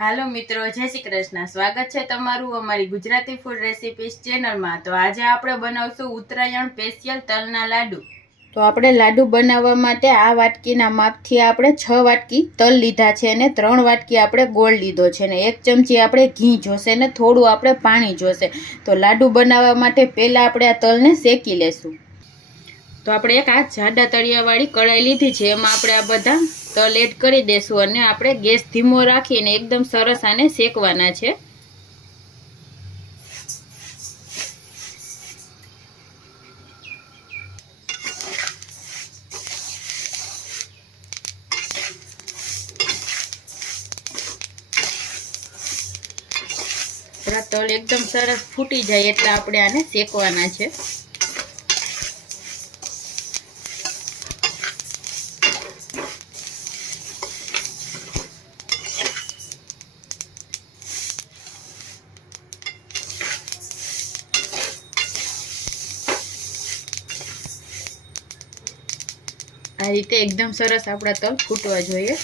હાલો મિત્રો, જય શ્રી કૃષ્ણ. સ્વાગત છે તમારું અમારી ગુજરાતી ફૂડ રેસિપીસ ચેનલમાં તો આજે આપણે બનાવશું ઉત્તરાયણ સ્પેશિયલ તલના લાડુ. તો આપણે લાડુ બનાવવા માટે આ વાટકીના માપથી આપણે છ વાટકી તલ લીધા છે અને ત્રણ વાટકી આપણે ગોળ લીધો છે ને એક ચમચી આપણે ઘી જોશે ને થોડું આપણે પાણી જોશે. તો લાડુ બનાવવા માટે પહેલાં આપણે આ તલને શેકી લેશું. તો આપણે એક આ જાડા તળિયાવાળી કઢાઈ લીધી છે. એમાં આપણે આ બધા તલ લેટ કરી દેશું અને આપણે ગેસ ધીમો રાખીને એકદમ સરસ આને શેકવાના છે. તલ એકદમ સરસ ફૂટી જાય એટલે આપણે આને શેકવાના છે. આ રીતે એકદમ સરસ આપણા તલ ફૂટવા જોઈએ.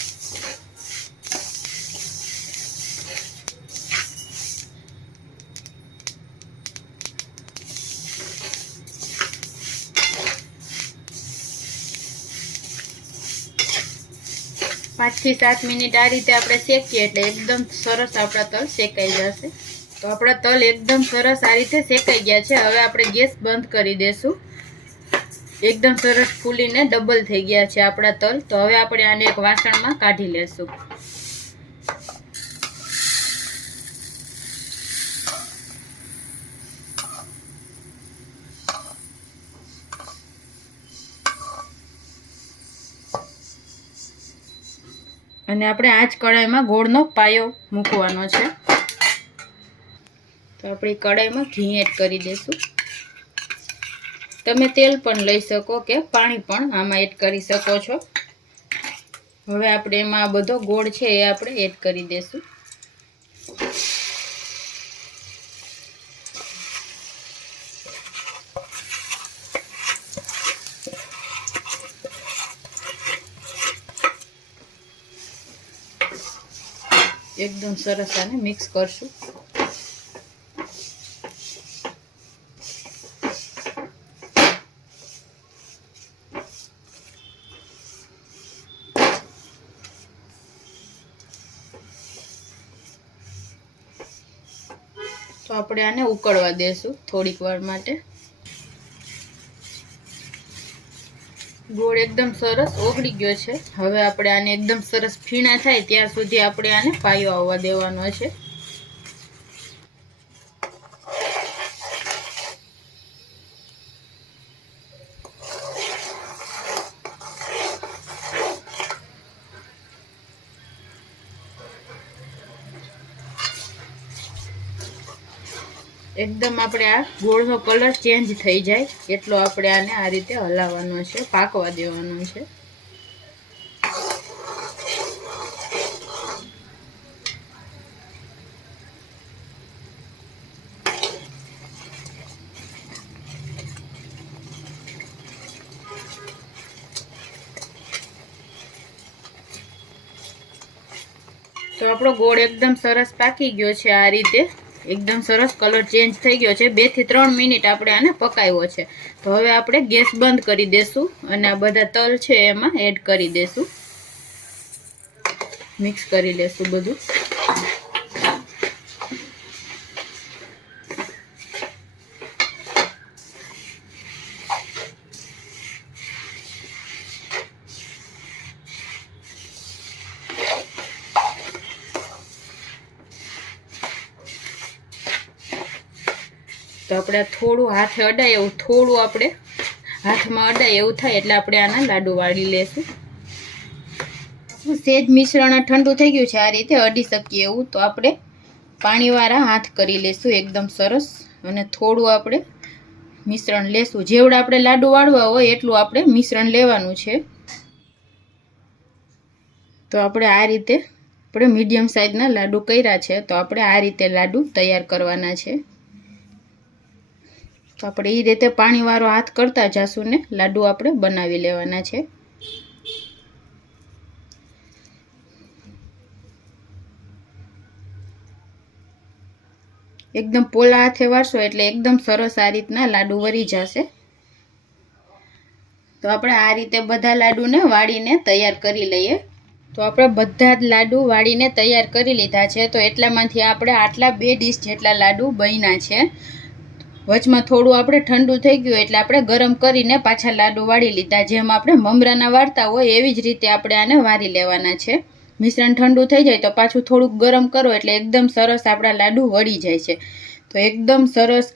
પાંચથી સાત મિનિટ આ રીતે આપણે શેકીએ એટલે એકદમ સરસ આપણા તલ શેકાઈ જશે. તો આપણા તલ એકદમ સરસ આ રીતે શેકાઈ ગયા છે. હવે આપણે ગેસ બંધ કરી દેશું. એકદમ સરસ ફૂલીને ડબલ થઈ ગયા છે આપણા તલ. તો હવે આપણે આને એક વાસણમાં કાઢી લેશું. અને આપણે આ જ કઢાઈમાં ગોળનો પાયો મૂકવાનો છે. તો આપણી કઢાઈમાં ઘી એડ કરી દઈશું. તમે તેલ પણ લઈ શકો કે પાણી પણ આમાં એડ કરી શકો છો. હવે આપણે એમાં આ બધો ગોળ છે એ આપણે એડ કરી દઈશું એકદમ સરસ આને મિક્સ કરશું. તો આપણે આને ઉકળવા દેશું થોડીક વાર માટે. ગોળ એકદમ સરસ ઓગળી ગયો છે. હવે આપણે આને એકદમ સરસ ફીણા થાય ત્યાં સુધી આપણે આને પાયો આવવા દેવાનો છે. એકદમ આપણે આ ગોળનો કલર ચેન્જ થઈ જાય, એટલો આપણે આને આ રીતે હલાવવાનો છે, પાકવા દેવાનો છે. તો આપણો ગોળ એકદમ સરસ પાકી ગયો છે આ રીતે. એકદમ સરસ કલર ચેન્જ થઈ ગયો છે. બેથી ત્રણ મિનિટ આપણે આને પકાવ્યો છે. તો હવે આપણે ગેસ બંધ કરી દેશું અને આ બધા તલ છે એમાં એડ કરી દેશું. મિક્સ કરી લેશું બધું. તો આપણે થોડું હાથે અડાય એવું, થોડું આપણે હાથમાં અડાય એવું થાય એટલે આપણે આના લાડુ વાળી લેશું. સેજ મિશ્રણ ઠંડુ થઈ ગયું છે? આ રીતે અડી શકીએ એવું. તો આપણે પાણીવાળા હાથ કરી લેશું એકદમ સરસ. અને થોડું આપણે મિશ્રણ લેશું. જેવડા આપણે લાડુ વાળવા હોય એટલું આપણે મિશ્રણ લેવાનું છે. તો આપણે આ રીતે, આપણે મીડિયમ સાઇઝના લાડુ કર્યા છે. તો આપણે આ રીતે લાડુ તૈયાર કરવાના છે. આપણે એ રીતે પાણીવાળો હાથ કરતા જાશું ને, લાડુ આપણે બનાવી લેવાના છે. એકદમ પોલા હાથે વાળશો એટલે એકદમ સરસ આ રીતના લાડુ વરી જશે. તો આપણે આ રીતે બધા લાડુને વાળીને તૈયાર કરી લઈએ. તો આપણે બધા જ લાડુ વાળીને તૈયાર કરી લીધા છે. તો એટલામાંથી આપણે આટલા બે ડીશ જેટલા લાડુ બન્યા છે. વચમાં થોડું આપણે ઠંડુ થઈ ગયું એટલે આપણે ગરમ કરીને પાછા લાડુ વાળી લીધા. જેમ આપણે મમરાના વાળતા હોય એવી જ રીતે આપણે આને વારી લેવાના છે. મિશ્રણ ઠંડુ થઈ જાય તો પાછું થોડુંક ગરમ કરો એટલે એકદમ સરસ આપણા લાડુ વળી જાય છે. તો એકદમ સરસ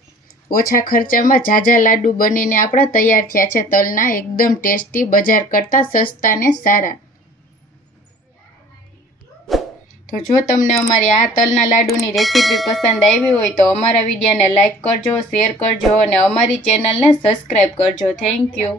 ઓછા ખર્ચામાં ઝાઝા લાડુ બનીને આપણા તૈયાર થયા છે તલના. એકદમ ટેસ્ટી, બજાર કરતાં સસ્તા ને સારા. તો જો તમને અમારી આ તલના લાડુની રેસીપી પસંદ આવી હોય તો અમારા વિડીયોને લાઇક કરજો, શેર કરજો અને અમારી ચેનલને સબસ્ક્રાઈબ કરજો. Thank you